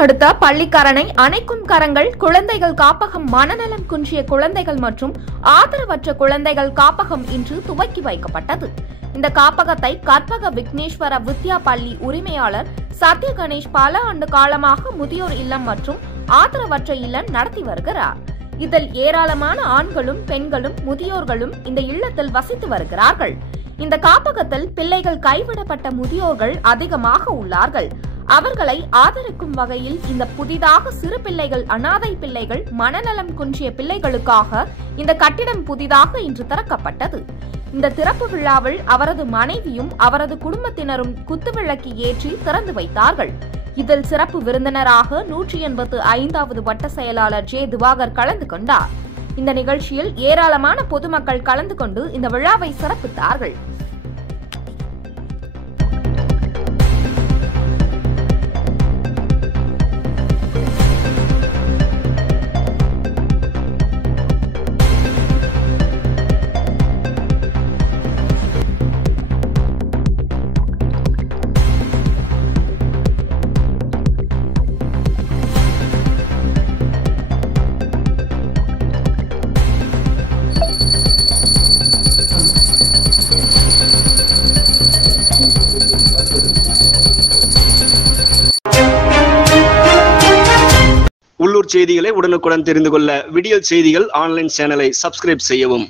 அடுத்த பள்ளிக்கரணை அணைக்கும் கரங்கள் குழந்தைகள் காப்பகம் மனநலம் குன்றிய குழந்தைகள் மற்றும் ஆதரவற்ற குழந்தைகள் காப்பகம் இன்று துவக்கி வைக்கப்பட்டது. இந்த காப்பகத்தை கற்பக விக்னேஸ்வர வித்யா பள்ளி உரிமையாளர் சத்ய கணேஷ் பல ஆண்டு காலமாக முதியோர் இல்லம் மற்றும் ஆதரவற்ற இல்லம் நடத்தி வருகிறார். இதில் ஏராளமான ஆண்களும் பெண்களும் முதியோர்களும் இந்த இல்லத்தில் வசித்து வருகிறார்கள். இந்த காப்பகத்தில் பிள்ளைகள் கைவிடப்பட்ட முதியோர்கள் அதிகமாக உள்ளார்கள். அவர்களை ஆதரிக்கும் வகையில் இந்த புதிதாக சிறு பிள்ளைகள், அனாதை பிள்ளைகள், மனநலம் குன்றிய பிள்ளைகளுக்காக இந்த கட்டிடம் புதிதாக இன்று திறக்கப்பட்டது. இந்த திறப்பு விழாவில் அவரது மனைவியும் அவரது குடும்பத்தினரும் குத்துவிளக்கு ஏற்றி திறந்து வைத்தார்கள். இதில் சிறப்பு விருந்தினராக 185வது வட்ட செயலாளர் ஜே திவாகர் கலந்து கொண்டார். இந்த நிகழ்ச்சியில் ஏராளமான பொதுமக்கள் கலந்து கொண்டு இந்த விழாவை சிறப்பித்தார்கள். உள்ளூர் செய்திகளை உடனுக்குடன் தெரிந்து கொள்ள விடியல் செய்திகள் ஆன்லைன் சேனலை சப்ஸ்கிரைப் செய்யவும்.